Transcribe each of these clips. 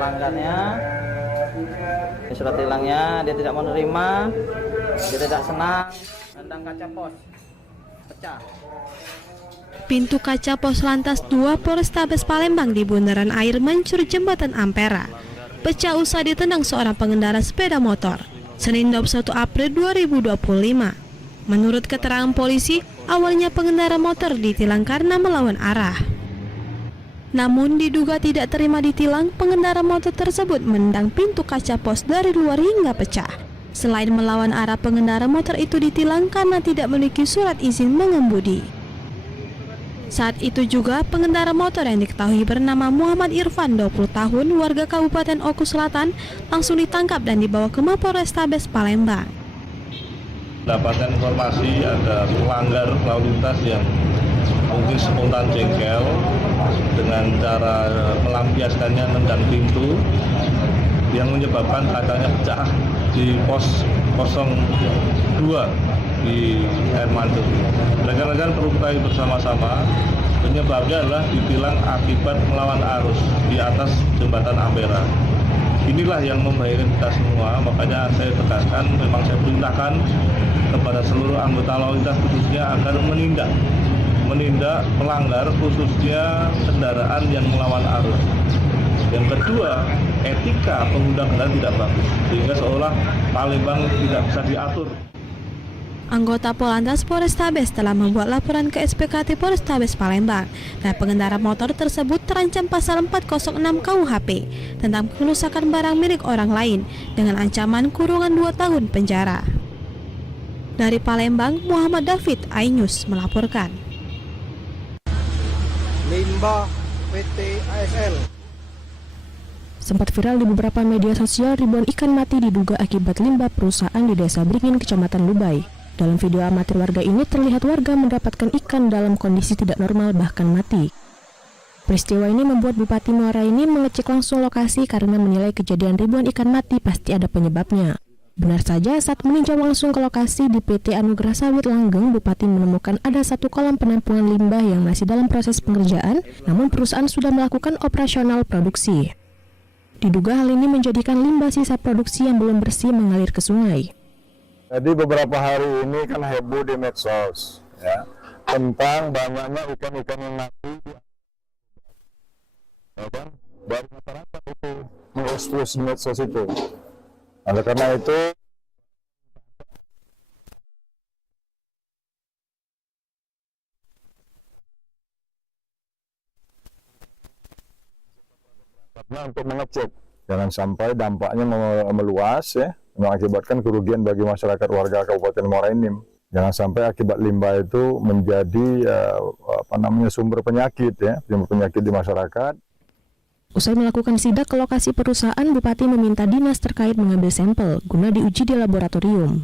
pelanggannya. Ini surat tilangnya, dia tidak menerima, dia tidak senang, tendang kaca pos, pecah. Pintu kaca pos lantas 2 Polrestabes Palembang di bundaran air Mancur Jembatan Ampera pecah usai ditendang seorang pengendara sepeda motor Senin 21 April 2025. Menurut keterangan polisi, awalnya pengendara motor ditilang karena melawan arah. Namun diduga tidak terima ditilang, pengendara motor tersebut menendang pintu kaca pos dari luar hingga pecah. Selain melawan arah, pengendara motor itu ditilang karena tidak memiliki surat izin mengemudi. Saat itu juga, pengendara motor yang diketahui bernama Muhammad Irfan, 20 tahun, warga Kabupaten Oku Selatan, langsung ditangkap dan dibawa ke Mapolrestabes Palembang. Dapatkan informasi ada pelanggar lalu lintas yang mungkin spontan jengkel dengan cara melampiaskannya nendang pintu yang menyebabkan kacanya pecah di pos 02 di Air Mancur. Rekan-rekan perlu ketahui bersama-sama, penyebabnya adalah ditilang akibat melawan arus di atas jembatan Ampera. Inilah yang membahayakan kita semua, makanya saya tegaskan, memang saya perintahkan kepada seluruh anggota lalu lintas khususnya agar menindak pelanggar, khususnya kendaraan yang melawan arus. Yang kedua, etika pengguna kendaraan tidak bagus, sehingga seolah Palembang tidak bisa diatur. Anggota Polantas Polrestabes telah membuat laporan ke SPKT Polrestabes Palembang dan pengendara motor tersebut terancam pasal 406 KUHP tentang pengerusakan barang milik orang lain dengan ancaman kurungan 2 tahun penjara. Dari Palembang, Muhammad David, iNews melaporkan. Limbah PT ASL. Sempat viral di beberapa media sosial, ribuan ikan mati diduga akibat limbah perusahaan di Desa Beringin, Kecamatan Lubai. Dalam video amatir warga ini terlihat warga mendapatkan ikan dalam kondisi tidak normal bahkan mati. Peristiwa ini membuat Bupati Muara ini mengecek langsung lokasi karena menilai kejadian ribuan ikan mati pasti ada penyebabnya. Benar saja, saat meninjau langsung ke lokasi di PT Anugerah Sawit Langgeng, Bupati menemukan ada 1 kolam penampungan limbah yang masih dalam proses pengerjaan, namun perusahaan sudah melakukan operasional produksi. Diduga hal ini menjadikan limbah sisa produksi yang belum bersih mengalir ke sungai. Jadi beberapa hari ini kan heboh di medsos ya, tentang banyaknya ikan-ikan yang mati, ya kan? Dari masyarakat itu mengekspos medsos itu. Oleh karena itu untuk mengecek, jangan sampai dampaknya meluas ya, mengakibatkan kerugian bagi masyarakat warga Kabupaten Muara Enim. Jangan sampai akibat limbah itu menjadi sumber penyakit ya, sumber penyakit di masyarakat. Usai melakukan sidak ke lokasi perusahaan, Bupati meminta dinas terkait mengambil sampel guna diuji di laboratorium.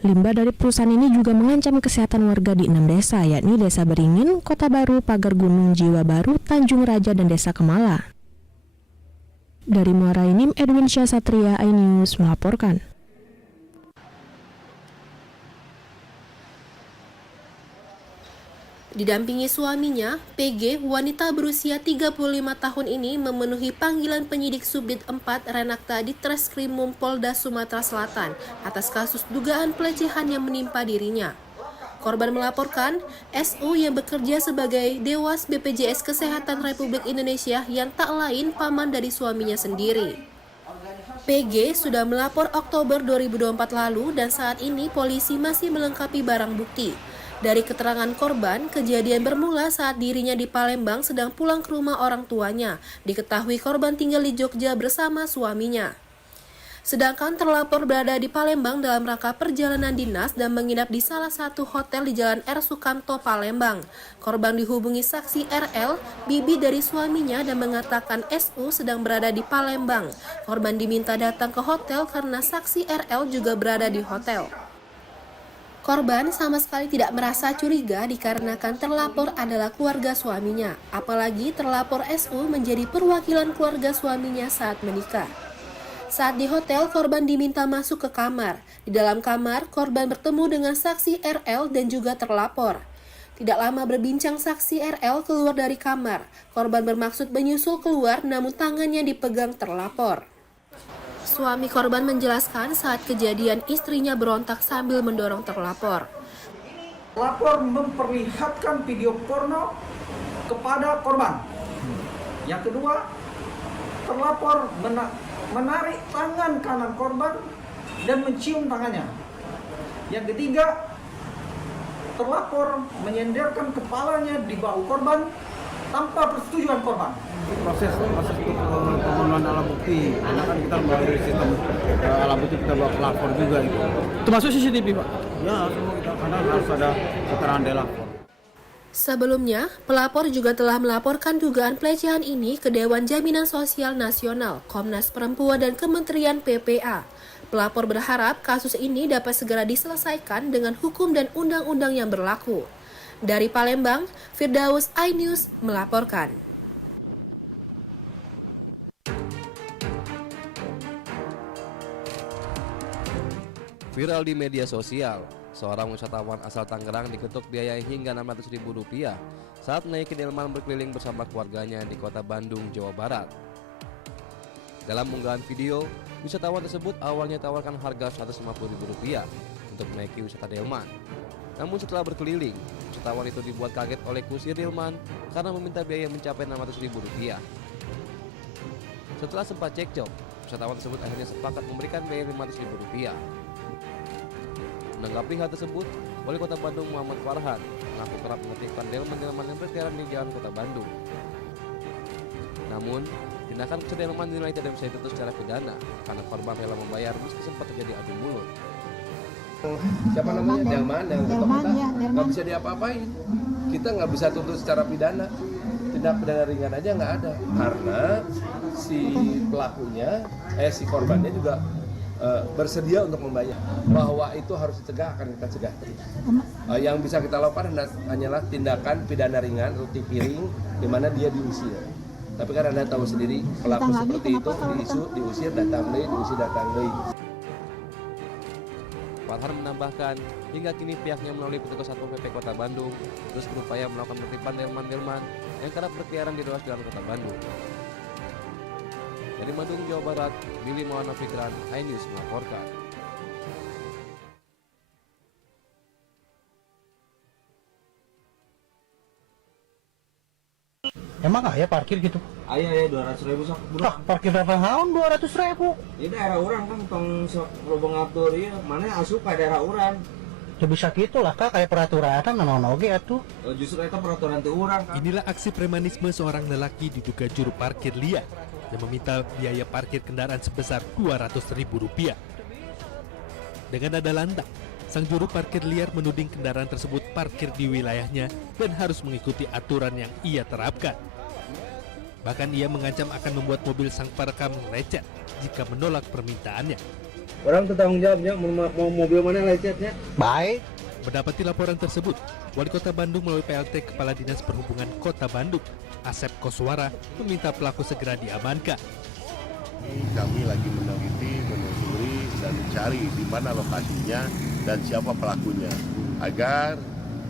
Limbah dari perusahaan ini juga mengancam kesehatan warga di 6 desa, yakni Desa Beringin, Kota Baru, Pagar Gunung, Jiwa Baru, Tanjung Raja, dan Desa Kemala. Dari Muara Enim, Edwin Syahsatria, iNews melaporkan. Didampingi suaminya, PG, wanita berusia 35 tahun ini memenuhi panggilan penyidik Subdit 4 Renakta di Treskrimum Polda Sumatera Selatan atas kasus dugaan pelecehan yang menimpa dirinya. Korban melaporkan SU yang bekerja sebagai Dewas BPJS Kesehatan Republik Indonesia yang tak lain paman dari suaminya sendiri. PG sudah melapor Oktober 2024 lalu dan saat ini polisi masih melengkapi barang bukti. Dari keterangan korban, kejadian bermula saat dirinya di Palembang sedang pulang ke rumah orang tuanya. Diketahui korban tinggal di Jogja bersama suaminya. Sedangkan terlapor berada di Palembang dalam rangka perjalanan dinas dan menginap di salah satu hotel di Jalan R. Sukamto, Palembang. Korban dihubungi saksi RL, bibi dari suaminya, dan mengatakan SU sedang berada di Palembang. Korban diminta datang ke hotel karena saksi RL juga berada di hotel. Korban sama sekali tidak merasa curiga dikarenakan terlapor adalah keluarga suaminya. Apalagi terlapor SU menjadi perwakilan keluarga suaminya saat menikah. Saat di hotel, korban diminta masuk ke kamar. Di dalam kamar, korban bertemu dengan saksi RL dan juga terlapor. Tidak lama berbincang, saksi RL keluar dari kamar. Korban bermaksud menyusul keluar, namun tangannya dipegang terlapor. Suami korban menjelaskan saat kejadian istrinya berontak sambil mendorong terlapor. Lapor memperlihatkan video porno kepada korban. Yang kedua, terlapor menarik tangan kanan korban dan mencium tangannya. Yang ketiga, terlapor menyenderkan kepalanya di bahu korban tanpa persetujuan korban. Proses untuk pemenuhan alat bukti, karena kan kita melalui sistem alat bukti kita bawa pelapor juga gitu. Termasuk CCTV, Pak? Ya, semua kita karena harus ada keterangan dari lapor. Sebelumnya, pelapor juga telah melaporkan dugaan pelecehan ini ke Dewan Jaminan Sosial Nasional, Komnas Perempuan, dan Kementerian PPA. Pelapor berharap kasus ini dapat segera diselesaikan dengan hukum dan undang-undang yang berlaku. Dari Palembang, Firdaus iNews melaporkan. Viral di media sosial, seorang wisatawan asal Tangerang diketuk biaya hingga Rp600.000 saat menaiki delman berkeliling bersama keluarganya di kota Bandung, Jawa Barat. Dalam unggahan video, wisatawan tersebut awalnya tawarkan harga Rp150.000 untuk menaiki wisata delman. Namun setelah berkeliling, wisatawan itu dibuat kaget oleh kusir delman karena meminta biaya mencapai Rp600.000. Setelah sempat cekcok, wisatawan tersebut akhirnya sepakat memberikan biaya Rp500.000. Menanggapi hal tersebut, Wali Kota Bandung Muhammad Farhan mengaku kerap menertibkan delman-delman yang berkeliaran di jalan Kota Bandung. Namun, tindakan kusir delman dinilai tidak bisa dituntut secara pidana karena korban rela membayar meski sempat terjadi adu mulut. Siapa namanya? Delman yang ketok kita nggak bisa diapa-apain. Kita nggak bisa tuntut secara pidana. Tindak pidana ringan aja nggak ada karena si pelakunya, si korbannya juga bersedia untuk membayar. Bahwa itu harus dicegah, akan kita cegah. Yang bisa kita lakukan hanyalah tindakan pidana ringan, roti piring, di mana dia diusir. Tapi kan Anda tahu sendiri, pelaku seperti itu diusir datang deui, diusir datang deui. Farhan menambahkan, hingga kini pihaknya melalui petugas Satpol PP Kota Bandung terus berupaya melakukan penertiban delman-delman yang kerap berkeliaran di ruas jalan Kota Bandung. Dari Bandung, Jawa Barat, Billy Maulana Fikran, iNews melaporkan. Emang ya parkir gitu? Ayah 200.000 sok. Parkir berapa tahun 200.000? Ini daerah orang kan tong loba ngatur ieu, mana asup ka daerah orang. Ya bisa gitu lah Kak, kayak peraturan naon oge atuh. Justru eta peraturan teu urang. Inilah aksi premanisme seorang lelaki diduga juru parkir liar yang meminta biaya parkir kendaraan sebesar Rp200.000. Dengan nada lantang, sang juru parkir liar menuding kendaraan tersebut parkir di wilayahnya dan harus mengikuti aturan yang ia terapkan. Bahkan ia mengancam akan membuat mobil sang perekam lecet jika menolak permintaannya. Orang bertanggung jawabnya mau mobil mana lecetnya? Baik. Mendapati laporan tersebut, Wali Kota Bandung melalui PLT Kepala Dinas Perhubungan Kota Bandung, Asep Koswara, meminta pelaku segera diamankan. Kami lagi meneliti, menelusuri, dan mencari di mana lokasinya dan siapa pelakunya, agar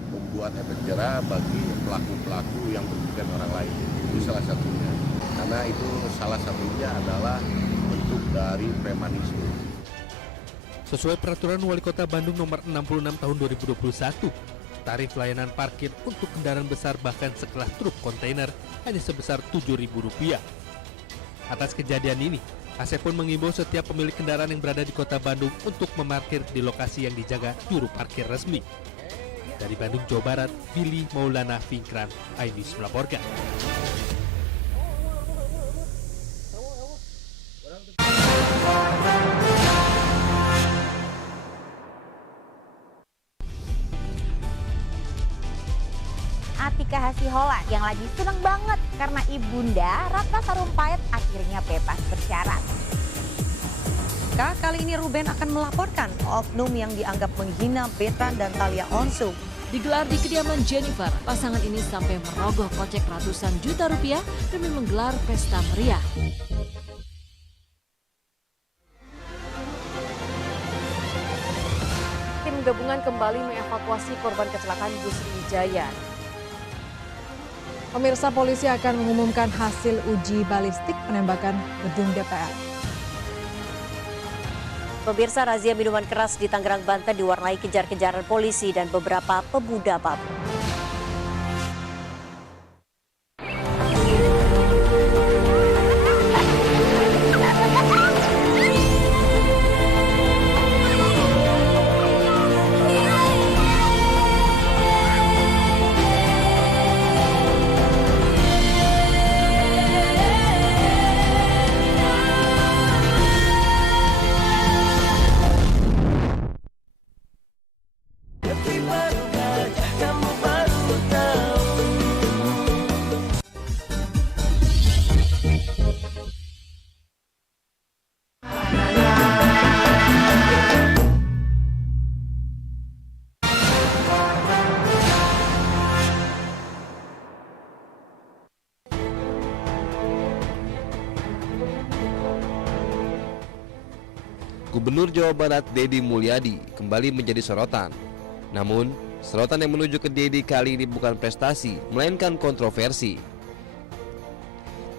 membuat efek jerah bagi pelaku-pelaku yang merugikan orang lain. Itu salah satunya. Karena itu salah satunya adalah bentuk dari premanisme. Sesuai peraturan Wali Kota Bandung nomor 66 tahun 2021, tarif layanan parkir untuk kendaraan besar bahkan sekelas truk kontainer hanya sebesar Rp7.000. Atas kejadian ini, Asep pun mengimbau setiap pemilik kendaraan yang berada di Kota Bandung untuk memarkir di lokasi yang dijaga juru parkir resmi. Dari Bandung, Jawa Barat, Billy Maulana Fikran, iNews melaporkan. Atika Hasiholan yang lagi seneng banget karena ibunda Ratna Sarumpait akhirnya bebas bersyarat. Kali ini Ruben akan melaporkan oknum yang dianggap menghina Betan dan Thalia Onsu. Digelar di kediaman Jennifer, pasangan ini sampai merogoh kocek ratusan juta rupiah demi menggelar pesta meriah. Tim gabungan kembali mengevakuasi korban kecelakaan bus Sriwijaya. Pemirsa, polisi akan mengumumkan hasil uji balistik penembakan gedung DPR. Pemirsa, razia minuman keras di Tangerang, Banten diwarnai kejar-kejaran polisi dan beberapa pemuda mabuk. Gubernur Jawa Barat Deddy Mulyadi kembali menjadi sorotan. Namun, sorotan yang menuju ke Deddy kali ini bukan prestasi, melainkan kontroversi.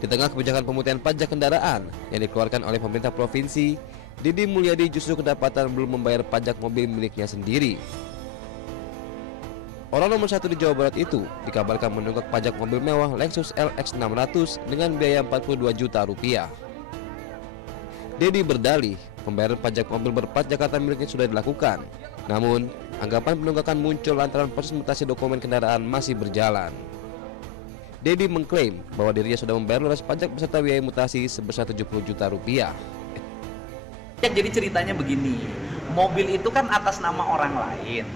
Di tengah kebijakan pemutihan pajak kendaraan yang dikeluarkan oleh pemerintah provinsi, Deddy Mulyadi justru kedapatan belum membayar pajak mobil miliknya sendiri. Orang nomor 1 di Jawa Barat itu dikabarkan menunggak pajak mobil mewah Lexus LX 600 dengan biaya 42 juta rupiah. Deddy berdalih pembayaran pajak mobil berplat Jakarta miliknya sudah dilakukan. Namun, anggapan penunggakan muncul lantaran proses mutasi dokumen kendaraan masih berjalan. Deddy mengklaim bahwa dirinya sudah membayar lunas pajak beserta biaya mutasi sebesar 70 juta rupiah. Jadi ceritanya begini, mobil itu kan atas nama orang lain,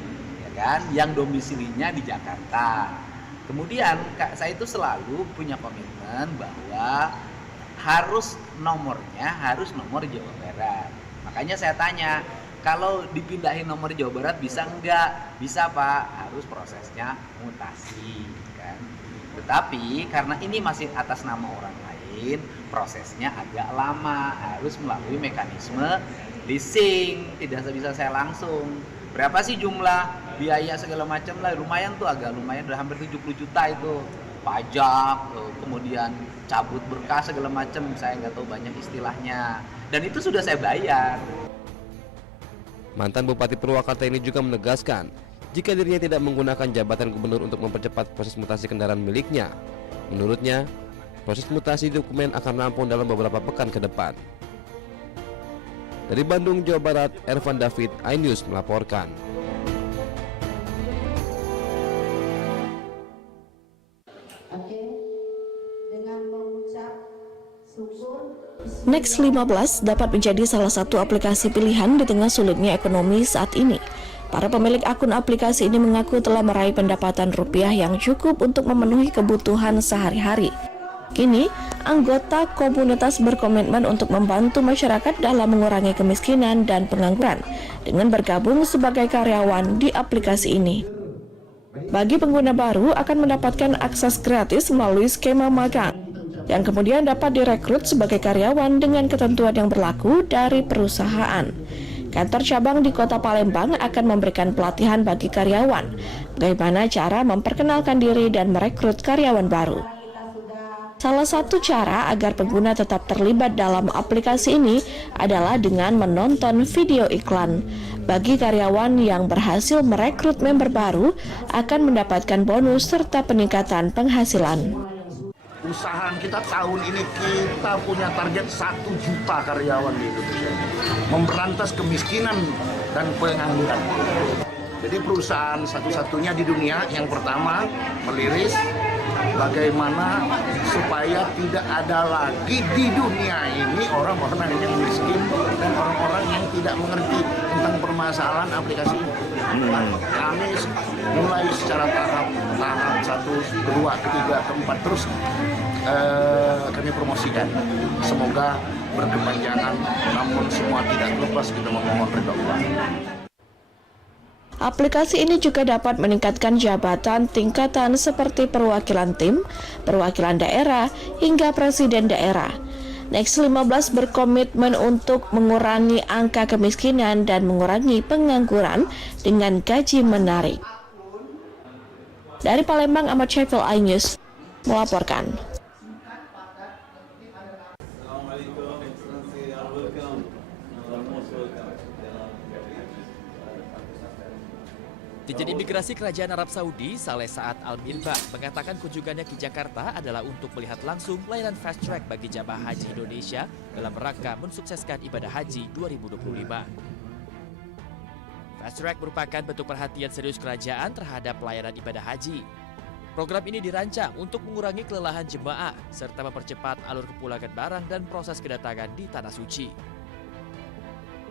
ya kan, yang domisilinya di Jakarta. Kemudian saya itu selalu punya komitmen bahwa harus nomornya harus nomor Jawa Barat. Makanya saya tanya, kalau dipindahin nomor Jawa Barat bisa enggak? Bisa Pak, harus prosesnya mutasi kan. Tetapi karena ini masih atas nama orang lain, prosesnya agak lama, harus melalui mekanisme leasing, tidak bisa saya langsung. Berapa sih jumlah biaya segala macam lah, lumayan tuh, agak lumayan, udah hampir 70 juta itu. Pajak, kemudian cabut berkas segala macam, saya nggak tahu banyak istilahnya, dan itu sudah saya bayar. Mantan Bupati Purwakarta ini juga menegaskan jika dirinya tidak menggunakan jabatan gubernur untuk mempercepat proses mutasi kendaraan miliknya. Menurutnya, proses mutasi dokumen akan rampung dalam beberapa pekan ke depan. Dari Bandung, Jawa Barat, Ervan David, iNews melaporkan. Next 15 dapat menjadi salah satu aplikasi pilihan di tengah sulitnya ekonomi saat ini. Para pemilik akun aplikasi ini mengaku telah meraih pendapatan rupiah yang cukup untuk memenuhi kebutuhan sehari-hari. Kini, anggota komunitas berkomitmen untuk membantu masyarakat dalam mengurangi kemiskinan dan pengangguran dengan bergabung sebagai karyawan di aplikasi ini. Bagi pengguna baru akan mendapatkan akses gratis melalui skema magang, yang kemudian dapat direkrut sebagai karyawan dengan ketentuan yang berlaku dari perusahaan. Kantor cabang di Kota Palembang akan memberikan pelatihan bagi karyawan, bagaimana cara memperkenalkan diri dan merekrut karyawan baru. Salah satu cara agar pengguna tetap terlibat dalam aplikasi ini adalah dengan menonton video iklan. Bagi karyawan yang berhasil merekrut member baru akan mendapatkan bonus serta peningkatan penghasilan. Usaha kita tahun ini kita punya target 1 juta karyawan di Indonesia, memberantas kemiskinan dan pengangguran. Jadi perusahaan satu-satunya di dunia yang pertama meliris bagaimana supaya tidak ada lagi di dunia ini orang-orang yang miskin dan orang-orang yang tidak mengerti tentang permasalahan aplikasi ini. Kami mulai secara tahap 1, 2, 3, 4 terus kami promosikan. Semoga berkepanjangan, namun semua tidak lepas kita memohon ridho Allah. Aplikasi ini juga dapat meningkatkan jabatan tingkatan seperti perwakilan tim, perwakilan daerah, hingga presiden daerah. Next 15 berkomitmen untuk mengurangi angka kemiskinan dan mengurangi pengangguran dengan gaji menarik. Dari Palembang, Ahmad Syafil, iNews melaporkan. Dirjen Imigrasi Kerajaan Arab Saudi, Saleh Saad Al-Mirba, mengatakan kunjungannya ke Jakarta adalah untuk melihat langsung layanan fast track bagi jamaah haji Indonesia dalam rangka mensukseskan ibadah haji 2025. Fast track merupakan bentuk perhatian serius kerajaan terhadap pelayanan ibadah haji. Program ini dirancang untuk mengurangi kelelahan jemaah serta mempercepat alur kepulangan barang dan proses kedatangan di Tanah Suci.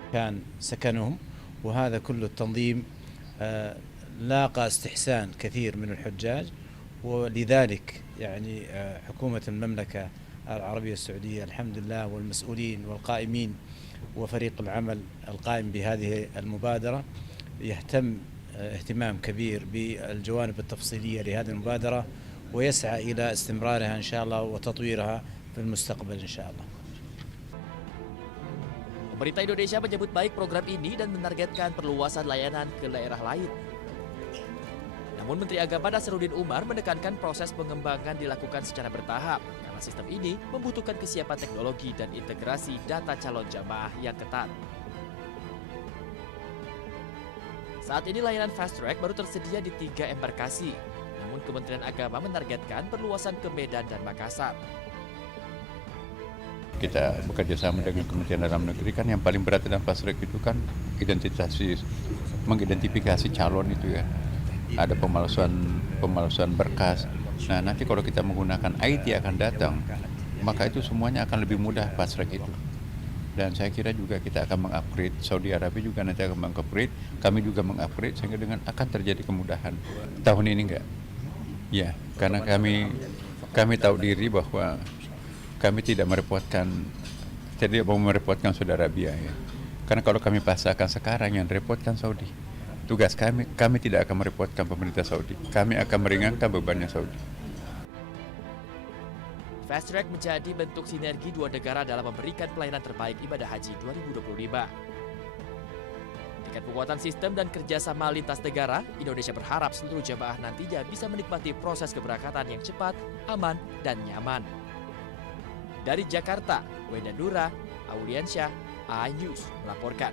كان سكنهم وهذا كله التنظيم لاقى استحسان كثير من الحجاج، ولذلك يعني حكومة المملكة العربية السعودية الحمد لله والمسؤولين والقائمين وفريق العمل القائم بهذه المبادرة يهتم اهتمام كبير بالجوانب التفصيلية لهذه المبادرة ويسعى إلى استمرارها إن شاء الله وتطويرها في المستقبل إن شاء الله. Pemerintah Indonesia menyebut baik program ini dan menargetkan perluasan layanan ke daerah lain. Namun Menteri Agama Nasaruddin Umar menekankan proses pengembangan dilakukan secara bertahap karena sistem ini membutuhkan kesiapan teknologi dan integrasi data calon jamaah yang ketat. Saat ini layanan fast track baru tersedia di 3 embarkasi, namun Kementerian Agama menargetkan perluasan ke Medan dan Makassar. Kita bekerja sama dengan Kementerian Dalam Negeri, kan yang paling berat dalam fast track itu kan mengidentifikasi calon itu ya. Ada pemalsuan berkas. Nah, nanti kalau kita menggunakan IT akan datang, maka itu semuanya akan lebih mudah fast track itu. Dan saya kira juga kita akan mengupgrade, Saudi Arabia juga nanti akan mengupgrade, kami juga mengupgrade sehingga dengan akan terjadi kemudahan. Tahun ini enggak. Ya, karena kami tahu diri bahwa kami tidak mau merepotkan Saudi Arabia ya. Karena kalau kami pasarkan sekarang yang repotkan Saudi. Tugas kami tidak akan merepotkan pemerintah Saudi. Kami akan meringankan bebannya Saudi. Fast track menjadi bentuk sinergi dua negara dalam memberikan pelayanan terbaik ibadah haji 2025. Dengan penguatan sistem dan kerjasama lintas negara, Indonesia berharap seluruh jamaah nantinya bisa menikmati proses keberangkatan yang cepat, aman, dan nyaman. Dari Jakarta, Wenda Nura, Auliansyah, iNews melaporkan.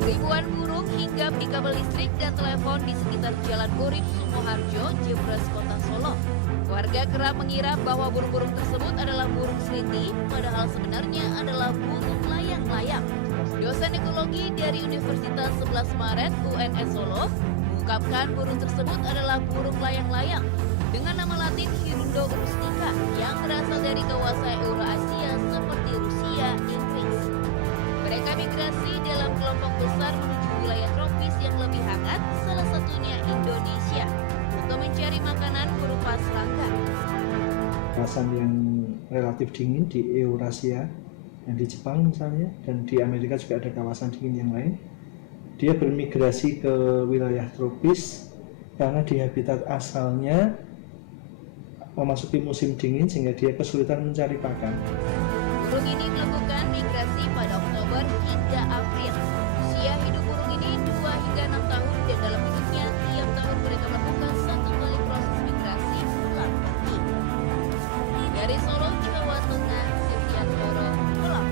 Ribuan burung hinggap di kabel listrik dan telepon di sekitar Jalan Urip Sumoharjo, Jebres, Kota Solo. Warga kerap mengira bahwa burung-burung tersebut adalah burung seliti, padahal sebenarnya adalah burung layang-layang. Dosen ekologi dari Universitas 11 Maret UNS Solo mengungkapkan burung tersebut adalah burung layang-layang dengan nama latin Hirundo rustica yang berasal dari kawasan Eurasia seperti Rusia, Inggris. Mereka migrasi dalam kelompok besar menuju wilayah tropis yang lebih hangat, salah satunya Indonesia, untuk mencari makanan berupa serangga. Kawasan yang relatif dingin di Eurasia, yang di Jepang misalnya, dan di Amerika juga ada kawasan dingin yang lain. Dia bermigrasi ke wilayah tropis karena di habitat asalnya memasuki musim dingin sehingga dia kesulitan mencari pakan. Burung ini melakukan migrasi pada Oktober hingga April. Usia hidup burung ini 2 hingga 6 tahun dan dalam hidupnya tiap tahun mereka melakukan 1 kali proses migrasi pulang pergi. Dari Solo, Jawa Tengah, Setian Toro melaporkan.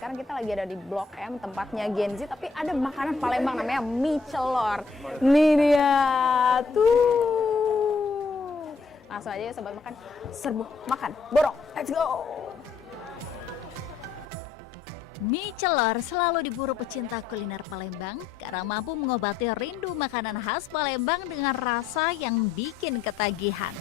Sekarang kita lagi ada di Blok M, tempatnya Gen Z, tapi ada makanan Palembang namanya mie celor. Nih dia, tuh. Langsung aja ya sobat makan, serbu makan, borong, let's go. Mie celor selalu diburu pecinta kuliner Palembang karena mampu mengobati rindu makanan khas Palembang dengan rasa yang bikin ketagihan.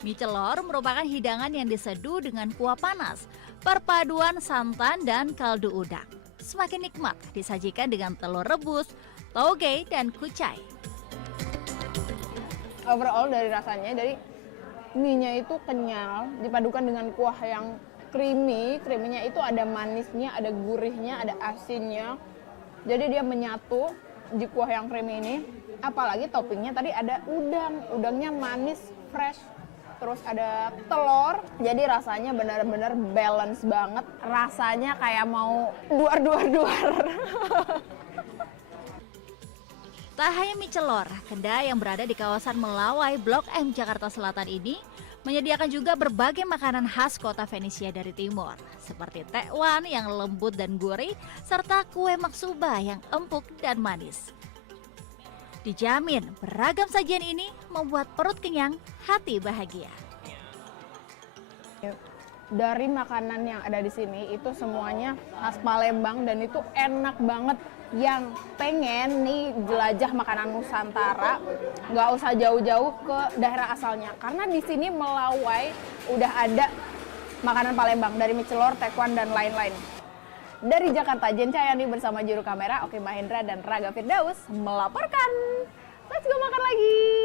Mie celor merupakan hidangan yang diseduh dengan kuah panas, perpaduan santan dan kaldu udang. Semakin nikmat disajikan dengan telur rebus, toge, dan kucai. Overall dari rasanya, dari mie-nya itu kenyal, dipadukan dengan kuah yang creamy. Creamy-nya itu ada manisnya, ada gurihnya, ada asinnya. Jadi dia menyatu di kuah yang creamy ini. Apalagi toppingnya tadi ada udang, udangnya manis, fresh. Terus ada telur, jadi rasanya benar-benar balance banget. Rasanya kayak mau duar. Tak hanya mie celor, kedai yang berada di kawasan Melawai, Blok M, Jakarta Selatan ini menyediakan juga berbagai makanan khas kota Venesia dari timur, seperti tekwan yang lembut dan gurih, serta kue maksuba yang empuk dan manis. Dijamin beragam sajian ini membuat perut kenyang, hati bahagia. Dari makanan yang ada di sini itu semuanya khas Palembang dan itu enak banget. Yang pengen nih jelajah makanan Nusantara, nggak usah jauh-jauh ke daerah asalnya, karena di sini Melawai udah ada makanan Palembang dari mie celor, tekwan, dan lain-lain. Dari Jakarta, Jen Cahyani bersama juru kamera Oki Mahendra dan Raga Firdaus melaporkan. Let's go makan lagi!